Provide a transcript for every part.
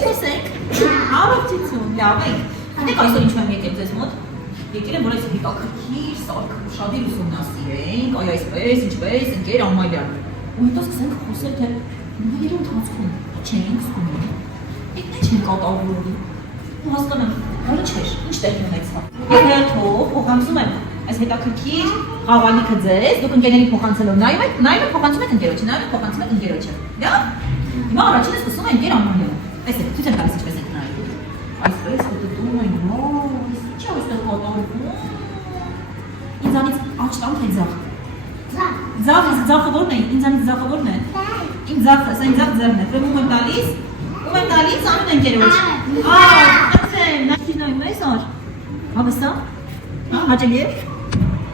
Չեսեք։ Առողջություն, լավ եք։ Գիտեք այսօր ինչու եմ եկել ձեզ մոտ։ Եկել եմ որ այս հետաքրքիր սարքը շատի ուսումնասիրենք, այ այսպես, ինչպես, ընկեր Ամալյան։ Ու հետո սկսենք խոսել թե նայերի ընթացքում չենք զգում։ Եկն ինչ են կատարվում։ Ու հասկանամ, որ չէր, ինչ տեղի ունեցավ։ Ես հերթով փոխանցում եմ այս հետաքրքիր խաղալիքը ձեզ, դուք ընկերներին փոխանցելով նայում եք փոխանցում եք ընկերոջը, նայում եք փոխանցում եք ընկերոջը։ Լավ։ Հիմա առաջինը սկսում է ընկեր Ամալյանը։ Այսպես, ցույց եմ տալիս ինչպես եք նայում։ Այսպես հետո այն ինչ է այստեղ կատարվում։ Ինձանից աչ տամ թե ձախ։ Ձախը որն է, ինձանից ձախը որն է։ Իմ ձախը, սա իմ ձախ ձեռն է։ Ուրեմն ում եմ տալիս անում ընկերոջ։ Ացեմ, նայեցի նայում ես ար։ Հավեսա։ Հա, հաճելի է։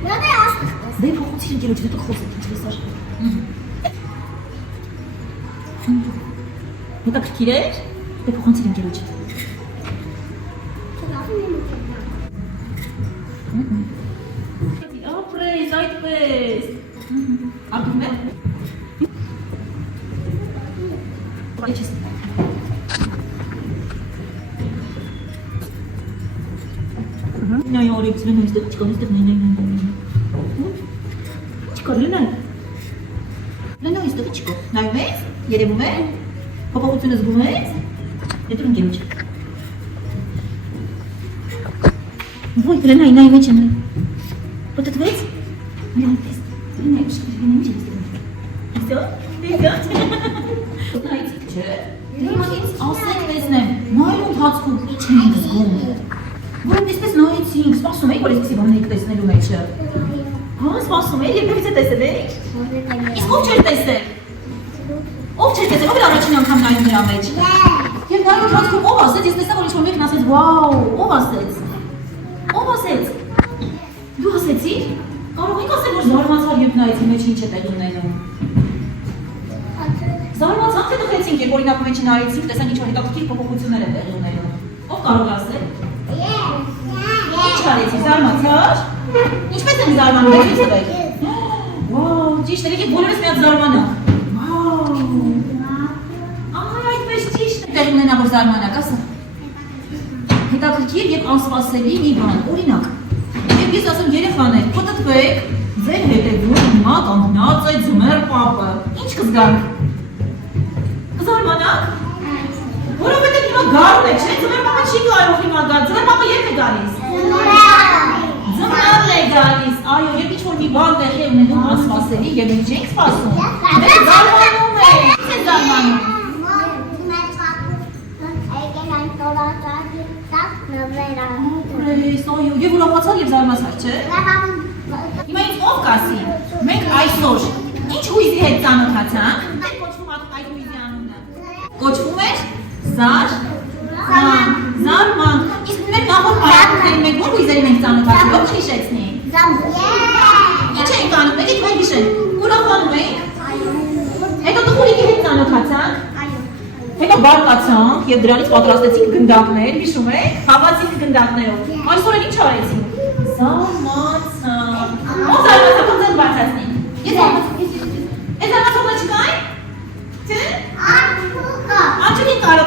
Լավ է ասես։ Դե փոխեցի ընկերոջ, դու խոսեք ինչպես ար։ Հետաքրքիր է։ Դե փոխեցի ընկերոջ։ Ապրես, այդպես։ Արդյունք է։ Ինչես։ Նայ օրիքսն եմ ստեղ չկա, ստեղ նայ։ Չկա, լնայ։ Լնայ ստեղ չկա։ Նայում ես, երևում է։ Փոփոխությունը զգում ես։ Հետո ընկերոջ։ Ոյ, լնայ, նայ մեջ եմ։ Պատտվեց։ Նայես։ Նայ, շփվում եմ ինչպես։ Իսկ նայեցիք չէ։ Հիմա ինձ ասեք տեսնեմ, նայում ընթացքում ինչ ենք զգում։ Որ այսպես նայեցինք, սպասում էի, որ այսպեսի բաներ տեսնելու մեջը։ Հա, սպասում էի, երբևիցե տեսել եք։ Իսկ ով չէր տեսել։ Ով չէր տեսել, ով էր առաջին անգամ նայում նրա մեջ։ Եվ նայում ընթացքում ով ասեց, ես տեսա, որ ինչ-որ մեկն ասեց, վաու, ով ասեց։ Ով ասեց։ Դու ասեցի՞ր։ Կարող եք ասել, որ զարմացար երբ նայեցի մեջ ինչ է տեղի ունենում։ Զարմացանք թե տխեցինք, երբ օրինակ մեջը նայեցինք, տեսանք ինչ-որ հետաքրքիր փոփոխություններ են տեղի ունենում։ Ով կարող է ասել։ Ինչ արեցի, զարմացար։ Ինչպես եմ զարմանում, եք տվեք։ Վաու, ճիշտ է, եկեք բոլորս միած զարմանանք։ Վաու։ Ահա այդպես ճիշտ է տեղի ունենա, որ զարմանաք, ասա։ Հետաքրքիր եւ անսպասելի մի բան, օրինակ։ Եվ ես ասում երեխաներ, պտտվեք, ձեր հետևում հիմա կանգնած է ձմեռ պապը։ Ինչ կզգանք։ Կզարմանաք։ Որովհետև հիմա գարուն է, չէ՞, ձմեռ պապը չի կարող հիմա գալ, ձմեռ պապը երբ է գալիս։ Ձմեռն է գալիս, այո, երբ ինչ-որ մի բան տեղի է ունենում անսպասելի եւ մենք չենք սպասում։ Մենք զարմանում ենք։ Ինչ է զարմանում։ Այո, եւ ուրախացար եւ զարմացար, չէ՞։ Հիմա ինձ ով կասի, մենք այսօր ինչ հույզի հետ ծանոթացանք։ Կոչվում այդ հույզի անունը։ Կոչվում է զարման։ Իսկ մեր նախորդ պարակների մենք որ հույզերի մենք ծանոթացել, ով չհիշեցնի։ Ինչ ենք անում, եկեք մենք հիշենք։ Ուրախանում ենք։ Հետո տխուրիկի հետ ծանոթացանք։ Հետո բարկացանք եւ դրանից պատրաստեցինք գնդակներ, հիշում եք, խաղացինք գնդակներով։ Այսօր էլ ինչ արեցինք։ Զարմացանք։ Ո՞վ զարմացավ, ո՞վ ձեզ բացացնի։ Ես զարմացա։ Այս զարմացողը չկա՞ին։ Չէ՞։ Աչուկը։ Աչուկին կարող